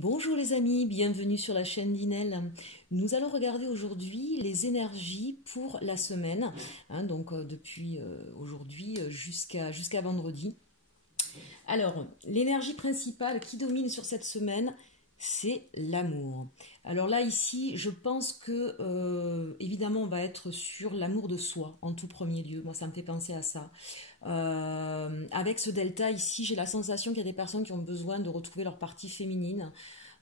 Bonjour les amis, bienvenue sur la chaîne d'Inel. Nous allons regarder aujourd'hui les énergies pour la semaine, donc depuis aujourd'hui jusqu'à vendredi. Alors, l'énergie principale qui domine sur cette semaine, c'est l'amour. Alors là, ici, je pense que, évidemment, on va être sur l'amour de soi, en tout premier lieu. Moi, ça me fait penser à ça. Avec ce delta, ici, j'ai la sensation qu'il y a des personnes qui ont besoin de retrouver leur partie féminine,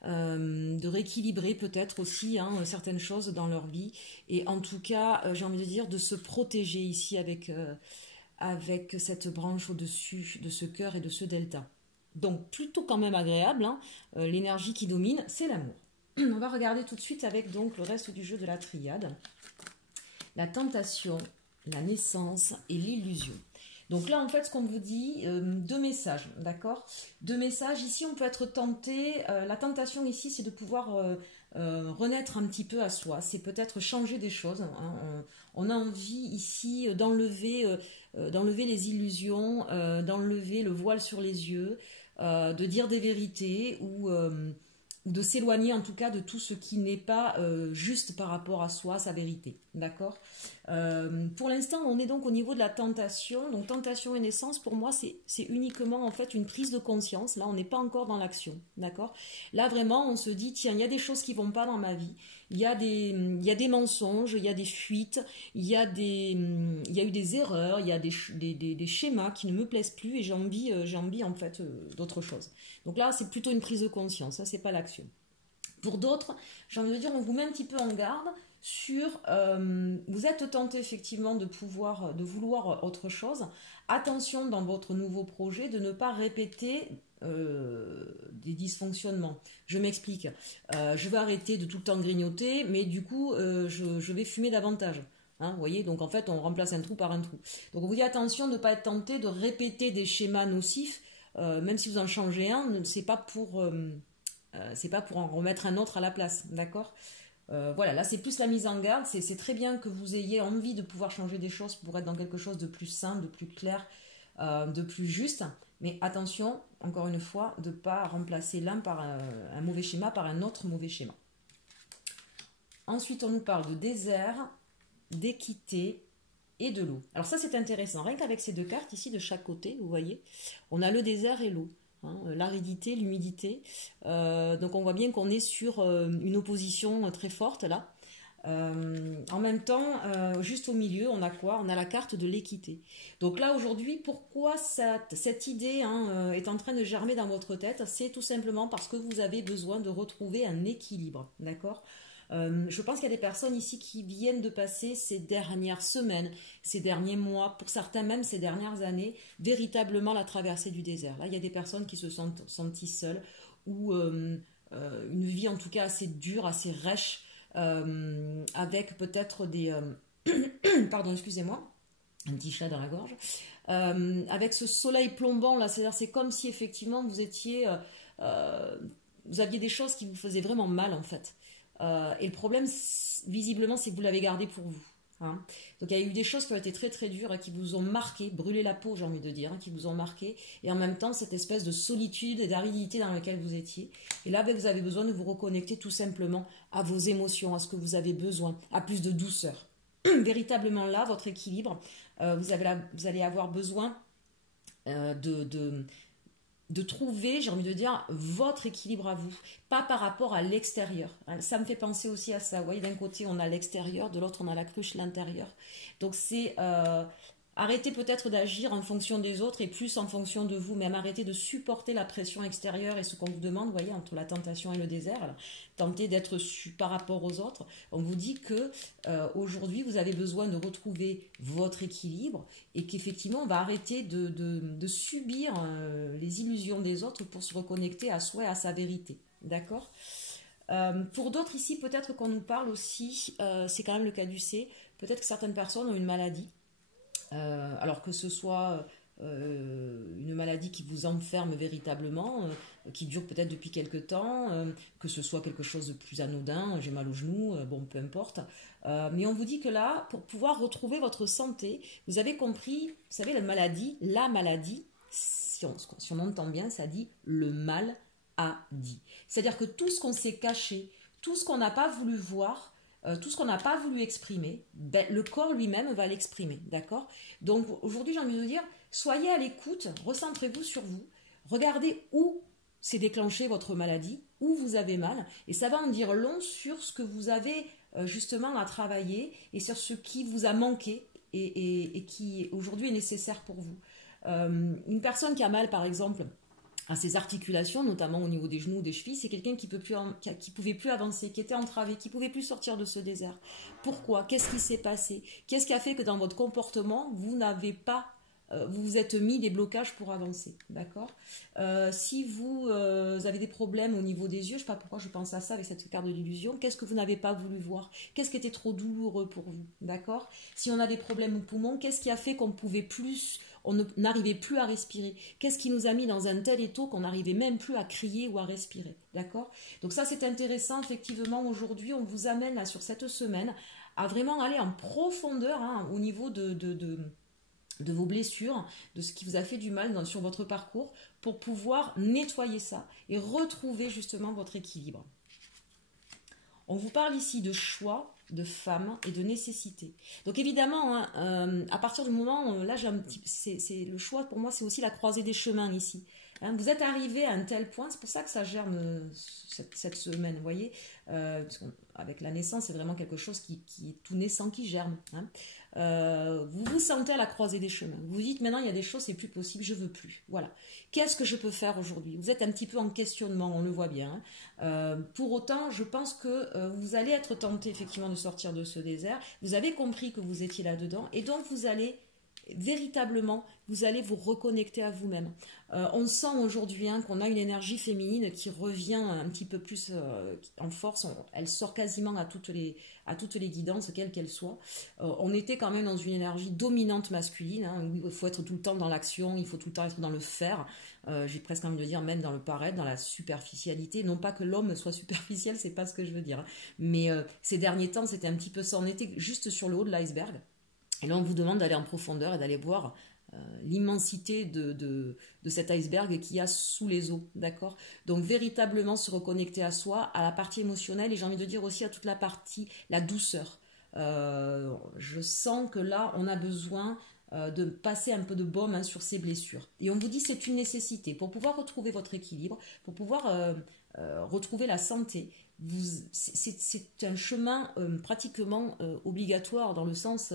de rééquilibrer peut-être aussi certaines choses dans leur vie. Et en tout cas, j'ai envie de dire de se protéger ici avec cette branche au-dessus de ce cœur et de ce delta. Donc plutôt quand même agréable, l'énergie qui domine, c'est l'amour. On va regarder tout de suite avec donc le reste du jeu de la triade. La tentation, la naissance et l'illusion. Donc là, en fait, ce qu'on vous dit, deux messages, d'accord? Deux messages. Ici, on peut être tenté. La tentation ici, c'est de pouvoir renaître un petit peu à soi. C'est peut-être changer des choses. On a envie ici d'enlever les illusions, d'enlever le voile sur les yeux, de dire des vérités ou de s'éloigner en tout cas de tout ce qui n'est pas juste par rapport à soi, sa vérité. D'accord? Pour l'instant, on est donc au niveau de la tentation. Donc tentation et naissance, pour moi, c'est uniquement en fait une prise de conscience. Là, on n'est pas encore dans l'action. D'accord? Là, vraiment, on se dit, tiens, il y a des choses qui vont pas dans ma vie. Il y a des mensonges, il y a des fuites, il y a eu des erreurs, il y a des schémas qui ne me plaisent plus et j'ai envie en fait d'autre chose. Donc là, c'est plutôt une prise de conscience, ça, c'est pas l'action. Pour d'autres, j'ai envie de dire, on vous met un petit peu en garde sur, vous êtes tenté effectivement de vouloir autre chose. Attention dans votre nouveau projet de ne pas répéter des dysfonctionnements. Je m'explique. Je vais arrêter de tout le temps grignoter, mais du coup, je vais fumer davantage. Vous voyez, donc en fait, on remplace un trou par un trou. Donc on vous dit attention de ne pas être tenté de répéter des schémas nocifs, même si vous en changez un, c'est pas pour en remettre un autre à la place, d'accord? Voilà, là c'est plus la mise en garde, c'est très bien que vous ayez envie de pouvoir changer des choses pour être dans quelque chose de plus sain, de plus clair, de plus juste, mais attention, encore une fois, de ne pas remplacer l'un par un mauvais schéma par un autre mauvais schéma. Ensuite, on nous parle de désert, d'équité et de l'eau. Alors ça c'est intéressant, rien qu'avec ces deux cartes ici de chaque côté, vous voyez, on a le désert et l'eau. L'aridité, l'humidité. Donc on voit bien qu'on est sur une opposition très forte là. En même temps, juste au milieu, on a quoi? On a la carte de l'équité. Donc là aujourd'hui, pourquoi cette idée est en train de germer dans votre tête? C'est tout simplement parce que vous avez besoin de retrouver un équilibre, d'accord? Je pense qu'il y a des personnes ici qui viennent de passer ces dernières semaines, ces derniers mois, pour certains même ces dernières années, véritablement la traversée du désert. Là, il y a des personnes qui se sont senties seules ou une vie en tout cas assez dure, assez rêche, avec peut-être des... pardon, excusez-moi, un petit chat dans la gorge. Avec ce soleil plombant, là, c'est comme si effectivement vous aviez des choses qui vous faisaient vraiment mal en fait. Et le problème, visiblement, c'est que vous l'avez gardé pour vous. Donc il y a eu des choses qui ont été très très dures et qui vous ont marqué, brûlé la peau, j'ai envie de dire, qui vous ont marqué, et en même temps cette espèce de solitude et d'aridité dans laquelle vous étiez. Et là, vous avez besoin de vous reconnecter tout simplement à vos émotions, à ce que vous avez besoin, à plus de douceur. Véritablement là, votre équilibre, vous allez avoir besoin de trouver, j'ai envie de dire, votre équilibre à vous, pas par rapport à l'extérieur. Ça me fait penser aussi à ça. Vous voyez, d'un côté, on a l'extérieur, de l'autre, on a la cruche, l'intérieur. Donc, c'est arrêter peut-être d'agir en fonction des autres et plus en fonction de vous, même arrêter de supporter la pression extérieure et ce qu'on vous demande, vous voyez, entre la tentation et le désert. Alors, tenter d'être par rapport aux autres. On vous dit que aujourd'hui, vous avez besoin de retrouver votre équilibre et qu'effectivement, on va arrêter de subir les illusions des autres pour se reconnecter à soi et à sa vérité. D'accord? Pour d'autres ici, peut-être qu'on nous parle aussi, c'est quand même le cas du C, peut-être que certaines personnes ont une maladie, alors que ce soit une maladie qui vous enferme véritablement, qui dure peut-être depuis quelque temps, que ce soit quelque chose de plus anodin, j'ai mal au genou, bon, peu importe. Mais on vous dit que là, pour pouvoir retrouver votre santé, vous avez compris, vous savez, la maladie, si on entend bien, ça dit le mal a dit. C'est-à-dire que tout ce qu'on s'est caché, tout ce qu'on n'a pas voulu voir, tout ce qu'on n'a pas voulu exprimer, ben, le corps lui-même va l'exprimer, d'accord? Donc aujourd'hui, j'ai envie de vous dire, soyez à l'écoute, recentrez-vous sur vous, regardez où s'est déclenché votre maladie, où vous avez mal, et ça va en dire long sur ce que vous avez justement à travailler et sur ce qui vous a manqué et qui aujourd'hui est nécessaire pour vous. Une personne qui a mal, par exemple, à ses articulations, notamment au niveau des genoux, des chevilles, c'est quelqu'un qui pouvait plus avancer, qui était entravé, qui pouvait plus sortir de ce désert. Pourquoi? Qu'est-ce qui s'est passé? Qu'est-ce qui a fait que dans votre comportement, vous n'avez pas, vous vous êtes mis des blocages pour avancer, d'accord? Si vous avez des problèmes au niveau des yeux, je ne sais pas pourquoi je pense à ça avec cette carte de l'illusion, qu'est-ce que vous n'avez pas voulu voir? Qu'est-ce qui était trop douloureux pour vous, d'accord? Si on a des problèmes au poumon, qu'est-ce qui a fait qu'on pouvait plus, on n'arrivait plus à respirer? Qu'est-ce qui nous a mis dans un tel étau qu'on n'arrivait même plus à crier ou à respirer, d'accord? Donc ça c'est intéressant, effectivement, aujourd'hui on vous amène là sur cette semaine à vraiment aller en profondeur hein, au niveau de vos blessures, de ce qui vous a fait du mal sur votre parcours, pour pouvoir nettoyer ça et retrouver justement votre équilibre. On vous parle ici de choix, de femme et de nécessité. Donc évidemment, hein, à partir du moment, là, c'est le choix pour moi, c'est aussi la croisée des chemins ici. Hein, vous êtes arrivé à un tel point, c'est pour ça que ça germe cette semaine, vous voyez, avec la naissance, c'est vraiment quelque chose qui est tout naissant, qui germe. Hein. Vous vous sentez à la croisée des chemins. Vous vous dites maintenant, il y a des choses, c'est plus possible, je veux plus. Voilà. Qu'est-ce que je peux faire aujourd'hui? Vous êtes un petit peu en questionnement, on le voit bien. Hein. Pour autant, je pense que vous allez être tenté effectivement de sortir de ce désert. Vous avez compris que vous étiez là-dedans et donc vous allez véritablement, vous allez vous reconnecter à vous-même. On sent aujourd'hui hein, qu'on a une énergie féminine qui revient un petit peu plus en force. Elle sort quasiment à toutes les guidances, quelles qu'elles soient. On était quand même dans une énergie dominante masculine, hein, où il faut être tout le temps dans l'action, il faut tout le temps être dans le faire. J'ai presque envie de dire même dans le paraître, dans la superficialité. Non pas que l'homme soit superficiel, c'est pas ce que je veux dire. Mais ces derniers temps, c'était un petit peu ça. On était juste sur le haut de l'iceberg. Et là, on vous demande d'aller en profondeur et d'aller voir l'immensité de cet iceberg qu'il y a sous les eaux, d'accord? Donc, véritablement se reconnecter à soi, à la partie émotionnelle et j'ai envie de dire aussi à toute la partie, la douceur. Je sens que là, on a besoin de passer un peu de baume hein, sur ces blessures. Et on vous dit c'est une nécessité pour pouvoir retrouver votre équilibre, pour pouvoir retrouver la santé. C'est un chemin pratiquement obligatoire dans le sens...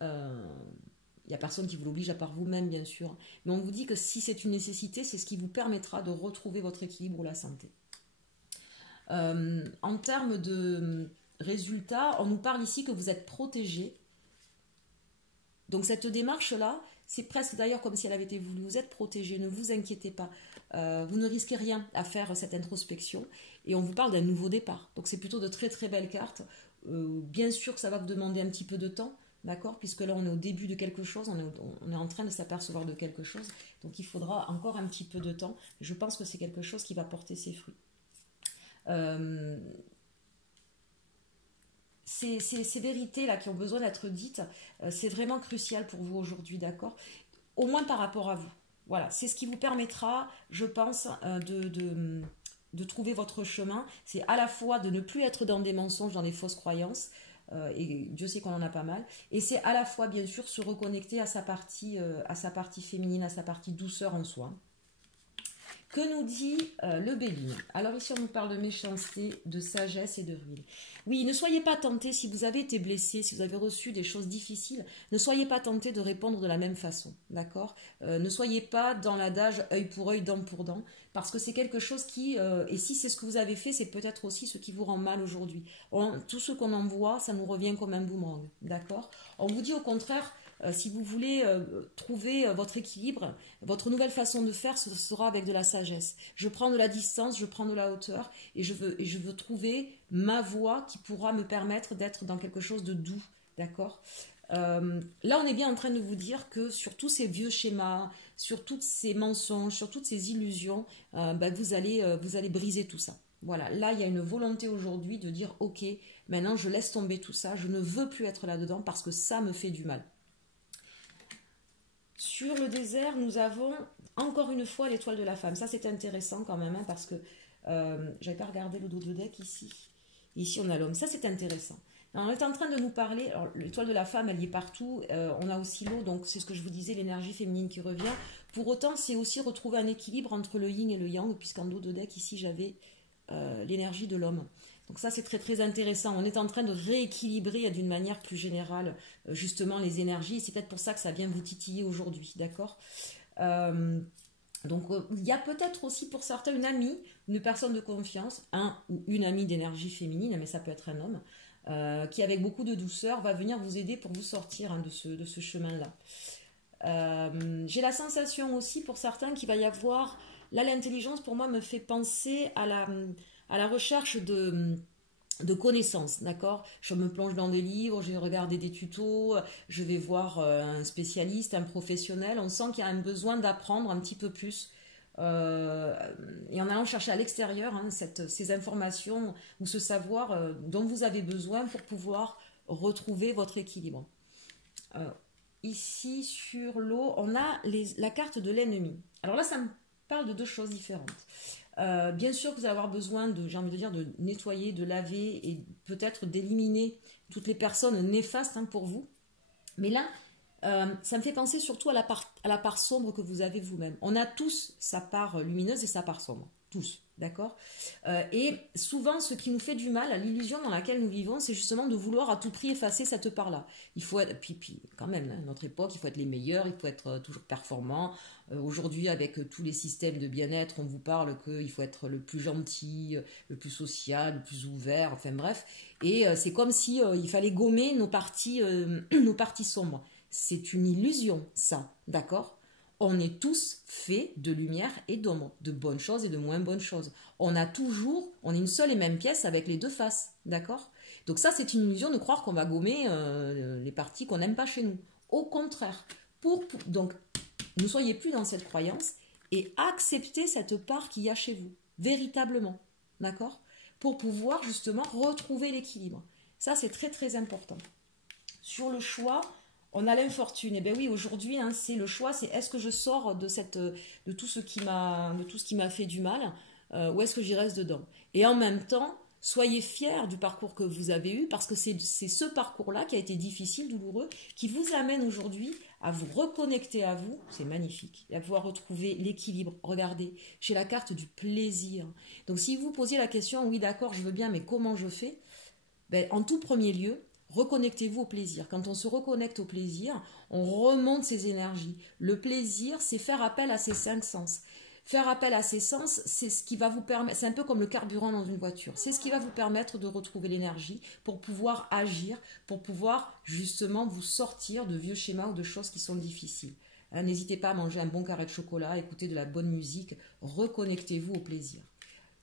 il n'y a personne qui vous l'oblige à part vous-même, bien sûr. Mais on vous dit que si c'est une nécessité, c'est ce qui vous permettra de retrouver votre équilibre ou la santé. En termes de résultats, on nous parle ici que vous êtes protégé. Donc cette démarche-là, c'est presque d'ailleurs comme si elle avait été voulue. Vous êtes protégé, ne vous inquiétez pas. Vous ne risquez rien à faire cette introspection. Et on vous parle d'un nouveau départ. Donc c'est plutôt de très très belles cartes. Bien sûr que ça va vous demander un petit peu de temps. D'accord? Puisque là, on est au début de quelque chose, on est en train de s'apercevoir de quelque chose. Donc, il faudra encore un petit peu de temps. Je pense que c'est quelque chose qui va porter ses fruits. Ces vérités-là qui ont besoin d'être dites, c'est vraiment crucial pour vous aujourd'hui, d'accord? Au moins par rapport à vous. Voilà, c'est ce qui vous permettra, je pense, de trouver votre chemin. C'est à la fois de ne plus être dans des mensonges, dans des fausses croyances, et Dieu sait qu'on en a pas mal, et c'est à la fois bien sûr se reconnecter à sa partie féminine, à sa partie douceur en soi. Que nous dit le Bélier? Alors ici on nous parle de méchanceté, de sagesse et de ruine. Oui, ne soyez pas tentés, si vous avez été blessé, si vous avez reçu des choses difficiles, ne soyez pas tentés de répondre de la même façon, d'accord? Ne soyez pas dans l'adage œil pour œil, dent pour dent, parce que c'est quelque chose qui, et si c'est ce que vous avez fait, c'est peut-être aussi ce qui vous rend mal aujourd'hui. Tout ce qu'on envoie, ça nous revient comme un boomerang, d'accord? On vous dit au contraire, si vous voulez trouver votre équilibre, votre nouvelle façon de faire, ce sera avec de la sagesse. Je prends de la distance, je prends de la hauteur et je veux trouver ma voie qui pourra me permettre d'être dans quelque chose de doux, d'accord? Là, on est bien en train de vous dire que sur tous ces vieux schémas, sur tous ces mensonges, sur toutes ces illusions, vous allez briser tout ça. Voilà, là, il y a une volonté aujourd'hui de dire « Ok, maintenant, je laisse tomber tout ça, je ne veux plus être là-dedans parce que ça me fait du mal. » Sur le désert, nous avons encore une fois, l'étoile de la femme. Ça, c'est intéressant quand même, hein, parce que j'avais pas regardé le dos de deck ici. Ici, on a l'homme. Ça, c'est intéressant. Alors, on est en train de nous parler. Alors, l'étoile de la femme, elle y est partout. On a aussi l'eau, donc c'est ce que je vous disais, l'énergie féminine qui revient. Pour autant, c'est aussi retrouver un équilibre entre le yin et le yang, puisqu'en dos de deck, ici, j'avais l'énergie de l'homme. Donc ça, c'est très très intéressant. On est en train de rééquilibrer d'une manière plus générale, justement, les énergies. C'est peut-être pour ça que ça vient vous titiller aujourd'hui, d'accord. Donc, il y a peut-être aussi pour certains une amie, une personne de confiance, un ou une amie d'énergie féminine, mais ça peut être un homme, qui avec beaucoup de douceur va venir vous aider pour vous sortir, hein, de ce chemin-là. J'ai la sensation aussi pour certains qu'il va y avoir... Là, l'intelligence, pour moi, me fait penser à la recherche de connaissances, d'accord. Je me plonge dans des livres, je vais regarder des tutos, je vais voir un spécialiste, un professionnel. On sent qu'il y a un besoin d'apprendre un petit peu plus. Et en allant chercher à l'extérieur, hein, ces informations ou ce savoir dont vous avez besoin pour pouvoir retrouver votre équilibre. Ici, sur l'eau, on a la carte de l'ennemi. Alors là, ça me parle de deux choses différentes. Bien sûr que vous allez avoir besoin de, j'ai envie de dire, de nettoyer, de laver et peut-être d'éliminer toutes les personnes néfastes, hein, pour vous. Mais là, ça me fait penser surtout à la part sombre que vous avez vous-même. On a tous sa part lumineuse et sa part sombre. Tous, d'accord. Et souvent, ce qui nous fait du mal, l'illusion dans laquelle nous vivons, c'est justement de vouloir à tout prix effacer cette part-là. Il faut être, puis quand même, hein, notre époque, il faut être les meilleurs, il faut être toujours performant. Aujourd'hui, avec tous les systèmes de bien-être, on vous parle qu'il faut être le plus gentil, le plus social, le plus ouvert, enfin bref. Et c'est comme si il fallait gommer nos parties sombres. C'est une illusion, ça, d'accord? On est tous faits de lumière et d'ombre, de bonnes choses et de moins bonnes choses. On est une seule et même pièce avec les deux faces, d'accord? Donc ça, c'est une illusion de croire qu'on va gommer les parties qu'on n'aime pas chez nous. Au contraire, donc ne soyez plus dans cette croyance et acceptez cette part qu'il y a chez vous, véritablement, d'accord? Pour pouvoir justement retrouver l'équilibre. Ça, c'est très très important. Sur le choix, on a l'infortune. Et bien oui, aujourd'hui, hein, c'est le choix, c'est est-ce que je sors de tout ce qui m'a fait du mal, ou est-ce que j'y reste dedans. Et en même temps, soyez fiers du parcours que vous avez eu, parce que c'est ce parcours-là qui a été difficile, douloureux, qui vous amène aujourd'hui à vous reconnecter à vous. C'est magnifique. Et à pouvoir retrouver l'équilibre. Regardez, j'ai la carte du plaisir. Donc si vous posiez la question, oui d'accord, je veux bien, mais comment je fais? Ben, en tout premier lieu, reconnectez-vous au plaisir. Quand on se reconnecte au plaisir, on remonte ses énergies. Le plaisir, c'est faire appel à ses 5 sens. Faire appel à ses sens, c'est ce qui va vous permettre, c'est un peu comme le carburant dans une voiture. C'est ce qui va vous permettre de retrouver l'énergie pour pouvoir agir, pour pouvoir justement vous sortir de vieux schémas ou de choses qui sont difficiles. Hein, n'hésitez pas à manger un bon carré de chocolat, écouter de la bonne musique, reconnectez-vous au plaisir.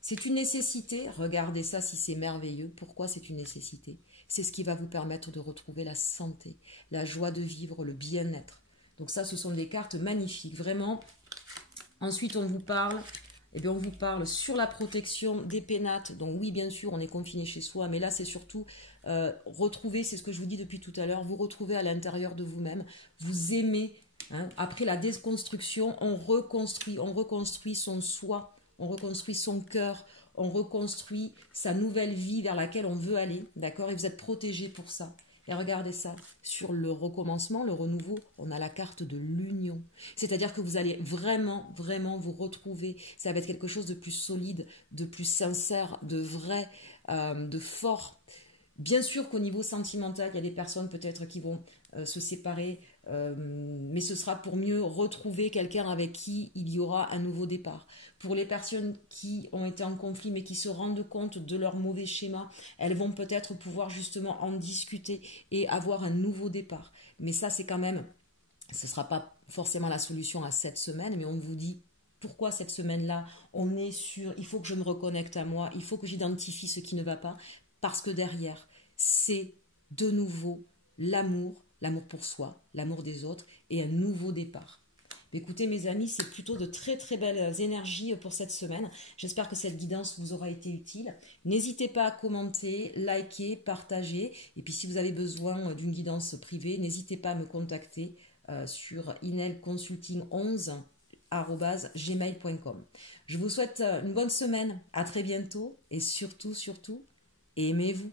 C'est une nécessité, regardez ça si c'est merveilleux. Pourquoi c'est une nécessité? C'est ce qui va vous permettre de retrouver la santé, la joie de vivre, le bien-être. Donc ça, ce sont des cartes magnifiques, vraiment. Ensuite, on vous parle sur la protection des pénates. Donc oui, bien sûr, on est confiné chez soi, mais là, c'est surtout retrouver, c'est ce que je vous dis depuis tout à l'heure, vous retrouver à l'intérieur de vous-même, vous aimez. Hein. Après la déconstruction, on reconstruit son soi, on reconstruit son cœur, on reconstruit sa nouvelle vie vers laquelle on veut aller, d'accord? Et vous êtes protégé pour ça. Et regardez ça, sur le recommencement, le renouveau, on a la carte de l'union. C'est-à-dire que vous allez vraiment, vraiment vous retrouver. Ça va être quelque chose de plus solide, de plus sincère, de vrai, de fort. Bien sûr qu'au niveau sentimental, il y a des personnes peut-être qui vont se séparer, mais ce sera pour mieux retrouver quelqu'un avec qui il y aura un nouveau départ. Pour les personnes qui ont été en conflit mais qui se rendent compte de leur mauvais schéma, elles vont peut-être pouvoir justement en discuter et avoir un nouveau départ. Mais ça, c'est quand même, ce ne sera pas forcément la solution à cette semaine, mais on vous dit pourquoi cette semaine-là, on est sûr, il faut que je me reconnecte à moi, il faut que j'identifie ce qui ne va pas, parce que derrière, c'est de nouveau l'amour pour soi, l'amour des autres et un nouveau départ. Écoutez mes amis, c'est plutôt de très très belles énergies pour cette semaine. J'espère que cette guidance vous aura été utile. N'hésitez pas à commenter, liker, partager. Et puis si vous avez besoin d'une guidance privée, n'hésitez pas à me contacter sur Inel Consulting 11. podcast@gmail.com. Je vous souhaite une bonne semaine, à très bientôt et surtout, aimez-vous.